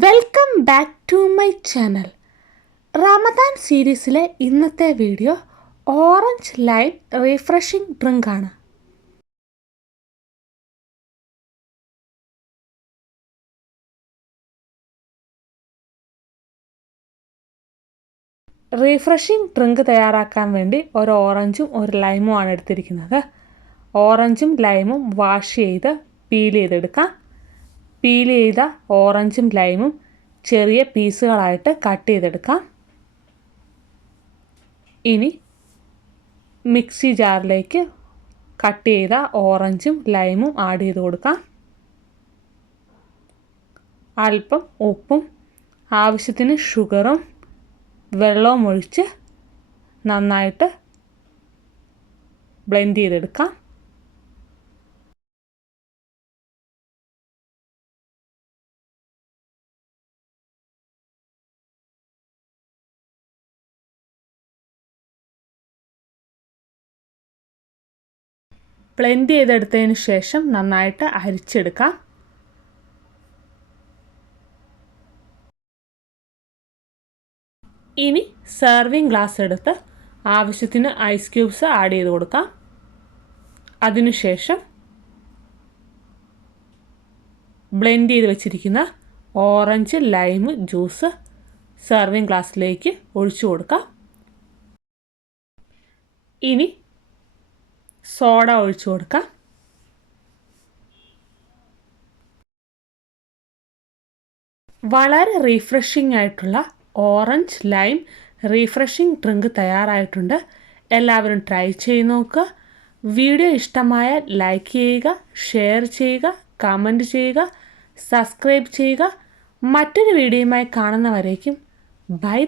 Welcome back to my channel. Ramadan സീരീസിലെ ഇന്നത്തെ video orange lime refreshing drink ആണ്. Refreshing drink തയ്യാറാക്കാൻ വേണ്ടി ഒരു ഓറഞ്ചും ഒരു ലൈമും ആണ് എടുത്തിരിക്കുന്നത്. ഓറഞ്ചും ലൈമും വാഷ് ചെയ്ത് പീൽ ചെയ്തെടുക്കാം. പീൽ ചെയ്ത ഓറഞ്ചും ലൈമും ചെറിയ പീസുകളായിട്ട് കട്ട് ചെയ്തെടുക്കാം. ഇനി മിക്സി ജാറിലേക്ക് കട്ട് ചെയ്ത ഓറഞ്ചും ലൈമും ആഡ് ചെയ്ത് കൊടുക്കാം. അല്പം ഉപ്പും ആവശ്യത്തിന് ഷുഗറും വെള്ളവും ഒഴിച്ച് നന്നായിട്ട് ബ്ലെൻഡ് ചെയ്തെടുക്കാം. ബ്ലെൻഡ് ചെയ്തെടുത്തതിന് ശേഷം നന്നായിട്ട് അരിച്ചെടുക്കാം. ഇനി സെർവിങ് ഗ്ലാസ് എടുത്ത് ആവശ്യത്തിന് ഐസ് ക്യൂബ്സ് ആഡ് ചെയ്ത് കൊടുക്കാം. അതിനുശേഷം ബ്ലെൻഡ് ചെയ്ത് വെച്ചിരിക്കുന്ന ഓറഞ്ച് ലൈം ജ്യൂസ് സെർവിങ് ഗ്ലാസ്സിലേക്ക് ഒഴിച്ചു കൊടുക്കാം. ഇനി സോഡ ഒഴിച്ചു കൊടുക്കാം. വളരെ റീഫ്രഷിംഗ് ആയിട്ടുള്ള ഓറഞ്ച് ലൈം റീഫ്രഷിംഗ് ഡ്രിങ്ക് തയ്യാറായിട്ടുണ്ട്. എല്ലാവരും ട്രൈ ചെയ്ത് നോക്കുക. വീഡിയോ ഇഷ്ടമായാൽ ലൈക്ക് ചെയ്യുക, ഷെയർ ചെയ്യുക, കമൻറ്റ് ചെയ്യുക, സബ്സ്ക്രൈബ് ചെയ്യുക. മറ്റൊരു വീഡിയോയുമായി കാണുന്നവരേക്കും ബൈ.